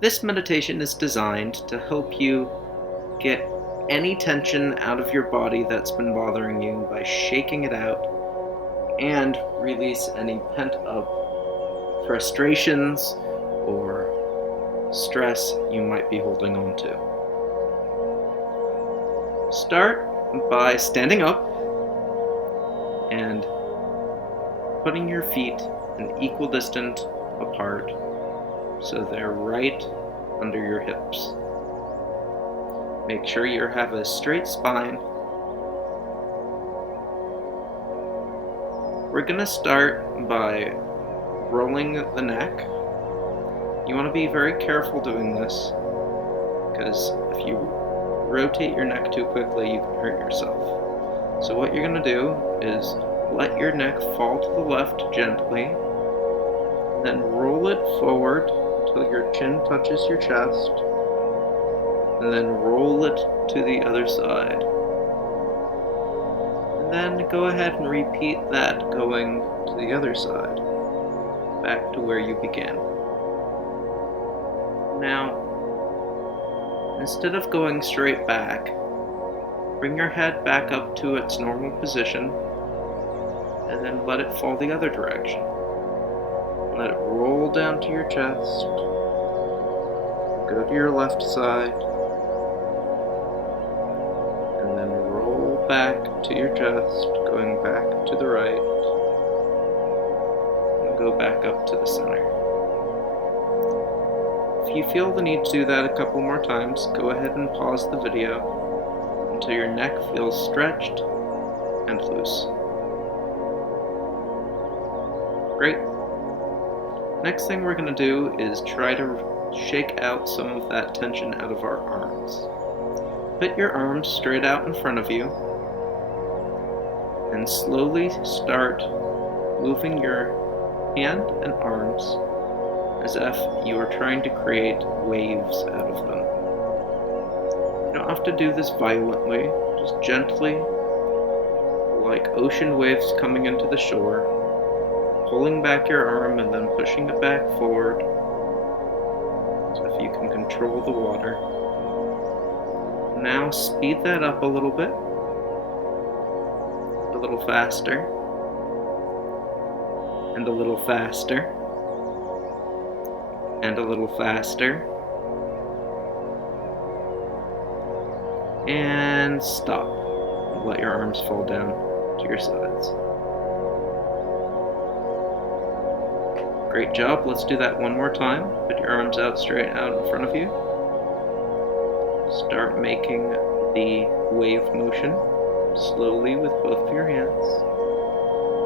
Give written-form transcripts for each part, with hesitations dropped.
This meditation is designed to help you get any tension out of your body that's been bothering you by shaking it out and release any pent-up frustrations or stress you might be holding on to. Start by standing up and putting your feet an equal distance apart so they're right under your hips. Make sure you have a straight spine. We're going to start by rolling the neck. You want to be very careful doing this because if you rotate your neck too quickly, you can hurt yourself. So what you're going to do is let your neck fall to the left gently, then roll it forward until your chin touches your chest, and then roll it to the other side. And then go ahead and repeat that going to the other side, back to where you began. Now, instead of going straight back, bring your head back up to its normal position, and then let it fall the other direction. Let it roll down to your chest, go to your left side, and then roll back to your chest, going back to the right, and go back up to the center. If you feel the need to do that a couple more times, go ahead and pause the video until your neck feels stretched and loose. Great. Next thing we're going to do is try to shake out some of that tension out of our arms. Put your arms straight out in front of you and slowly start moving your hand and arms as if you are trying to create waves out of them. You don't have to do this violently, just gently, like ocean waves coming into the shore, pulling back your arm and then pushing it back forward, so if you can control the water. Now speed that up a little bit, a little faster, and a little faster, and a little faster, and stop. Let your arms fall down to your sides. Great job. Let's do that one more time. Put your arms out straight out in front of you. Start making the wave motion slowly with both of your hands.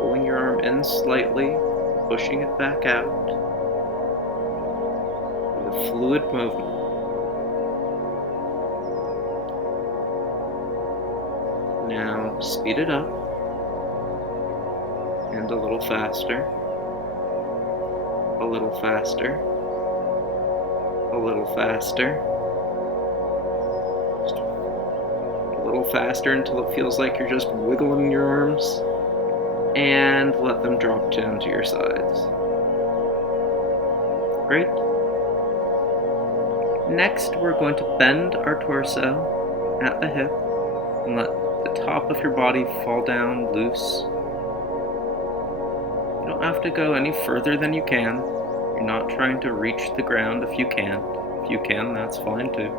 Pulling your arm in slightly, pushing it back out. With a fluid movement. Now speed it up. And a little faster. A little faster, a little faster, just a little faster until it feels like you're just wiggling your arms, and let them drop down to your sides. Great. Next, we're going to bend our torso at the hip and let the top of your body fall down loose. You don't have to go any further than you can. You're not trying to reach the ground if you can't. If you can, that's fine too.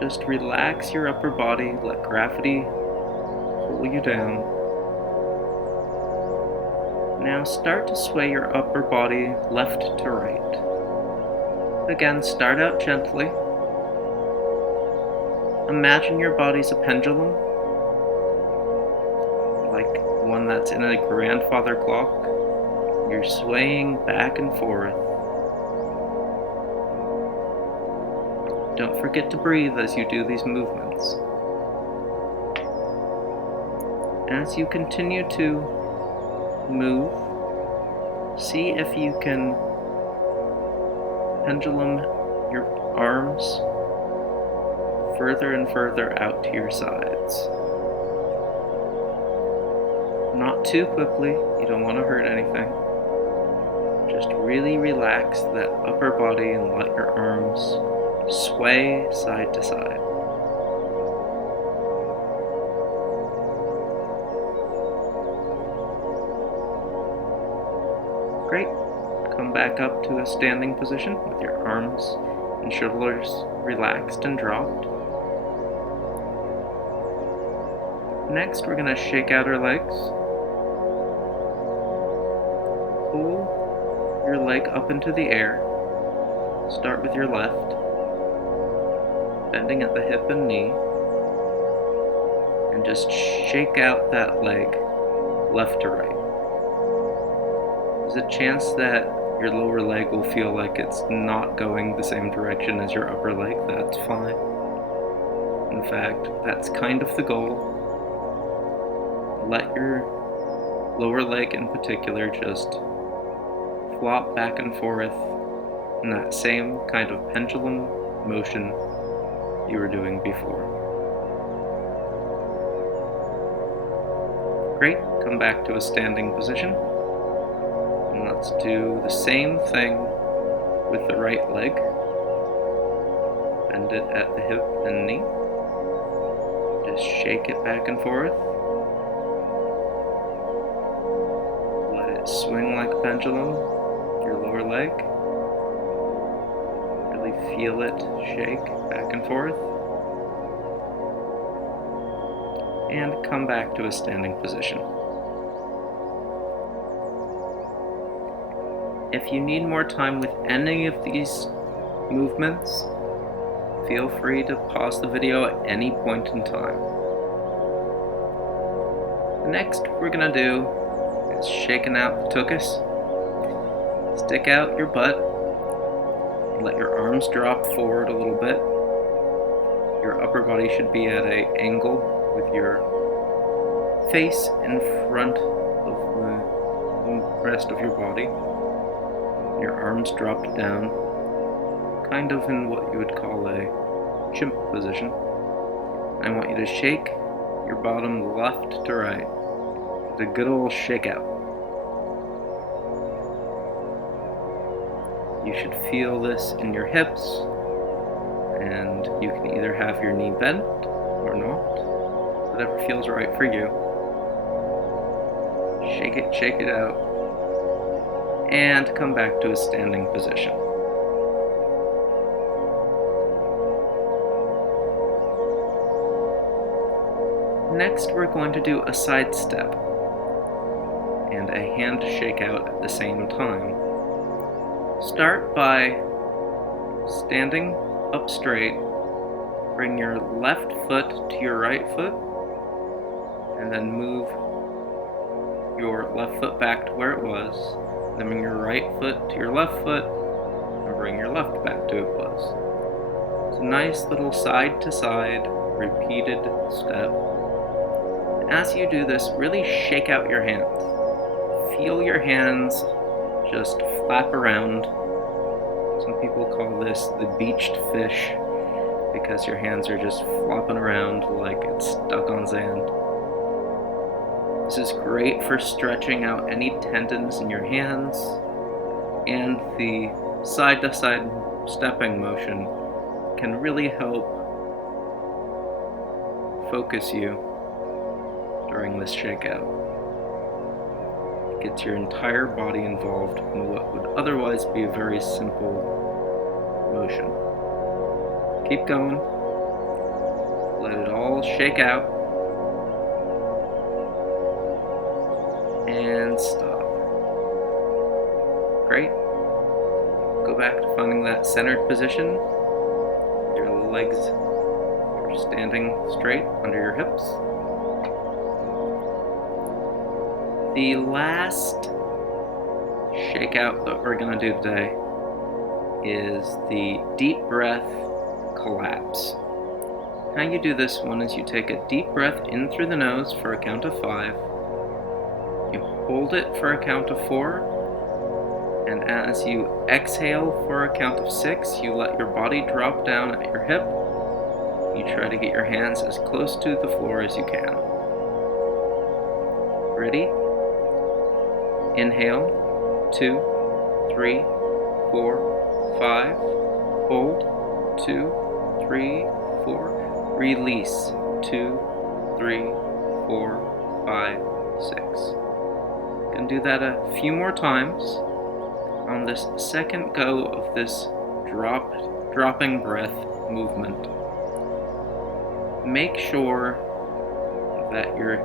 Just relax your upper body, let gravity pull you down. Now start to sway your upper body left to right. Again, start out gently. Imagine your body's a pendulum, like one that's in a grandfather clock. You're swaying back and forth. Don't forget to breathe as you do these movements. As you continue to move, see if you can pendulum your arms further and further out to your sides. Not too quickly, you don't want to hurt anything. Just really relax that upper body and let your arms sway side to side. Great. Come back up to a standing position with your arms and shoulders relaxed and dropped. Next, we're going to shake out our legs. Pull your leg up into the air. Start with your left, bending at the hip and knee, and just shake out that leg left to right. There's a chance that your lower leg will feel like it's not going the same direction as your upper leg. That's fine. In fact, that's kind of the goal. Let your lower leg in particular just flop back and forth in that same kind of pendulum motion you were doing before. Great, come back to a standing position. And let's do the same thing with the right leg. Bend it at the hip and knee. Just shake it back and forth. Let it swing like a pendulum, your lower leg. Really feel it shake back and forth. And come back to a standing position. If you need more time with any of these movements, feel free to pause the video at any point in time. The next we're going to do is shaking out the tuchus. Stick out your butt. Let your arms drop forward a little bit. Your upper body should be at an angle with your face in front of the rest of your body. Your arms dropped down, kind of in what you would call a chimp position. I want you to shake your bottom left to right. The good old shake out. You should feel this in your hips, and you can either have your knee bent or not, whatever feels right for you. Shake it out. And come back to a standing position. Next, we're going to do a side step and a hand shake out at the same time. Start by standing up straight. Bring your left foot to your right foot, and then move your left foot back to where it was. Then bring your right foot to your left foot, and bring your left back to it was. It's a nice little side to side, repeated step. As you do this, really shake out your hands. Feel your hands just flap around. Some people call this the beached fish, because your hands are just flopping around like it's stuck on sand. This is great for stretching out any tendons in your hands, and the side-to-side stepping motion can really help focus you during this shakeout. It gets your entire body involved in what would otherwise be a very simple motion. Keep going. Let it all shake out. And stop. Great. Go back to finding that centered position. Your legs are standing straight under your hips. The last shakeout that we're going to do today is the deep breath collapse. How you do this one is you take a deep breath in through the nose for a count of 5. You hold it for a count of 4, and as you exhale for a count of 6, you let your body drop down at your hip. You try to get your hands as close to the floor as you can. Ready? Inhale, 2, 3, 4, 5. Hold. 2, 3, 4. Release. 2, 3, 4, 5, 6. You can do that a few more times. On this second go of this dropping breath movement, make sure that you're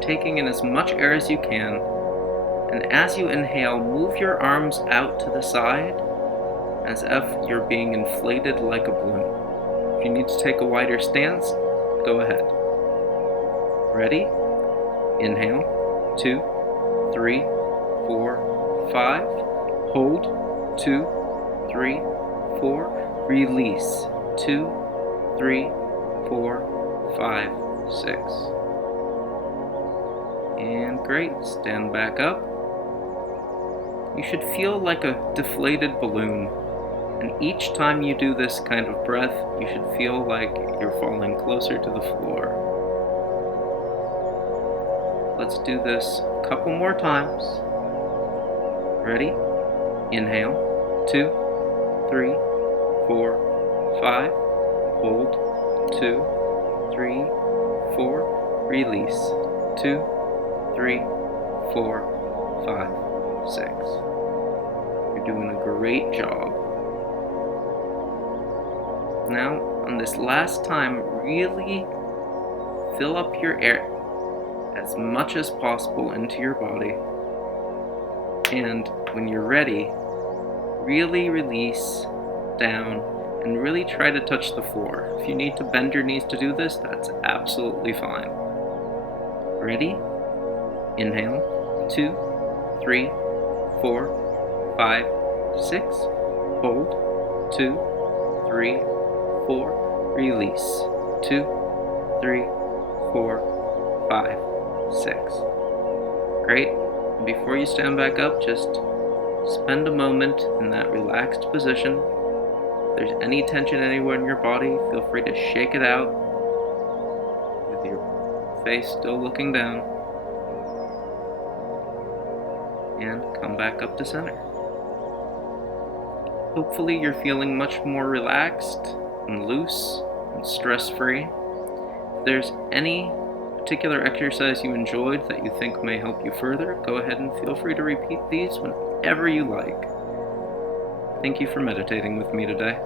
taking in as much air as you can, and as you inhale, move your arms out to the side as if you're being inflated like a balloon. If you need to take a wider stance, go ahead. Ready? Inhale. 2, 3, 4, 5. Hold. 2, 3, 4. Release. 2, 3, 4, 5, 6. And great. Stand back up. You should feel like a deflated balloon. And each time you do this kind of breath, you should feel like you're falling closer to the floor. Let's do this a couple more times. Ready? Inhale. 2, 3, 4, 5. Hold. 2, 3, 4. Release. 2, 3, 4, 5, 6. You're doing a great job. Now, on this last time, really fill up your air as much as possible into your body. And when you're ready, really release down and really try to touch the floor. If you need to bend your knees to do this, that's absolutely fine. Ready? Inhale. 2, 3, 4, 5, 6. Hold. 2, 3, 4. Release. 2, 3, 4, 5, 6. Great. And before you stand back up, just spend a moment in that relaxed position. If there's any tension anywhere in your body, feel free to shake it out with your face still looking down. And come back up to center. Hopefully you're feeling much more relaxed and loose and stress-free. If there's any particular exercise you enjoyed that you think may help you further, go ahead and feel free to repeat these whenever you like. Thank you for meditating with me today.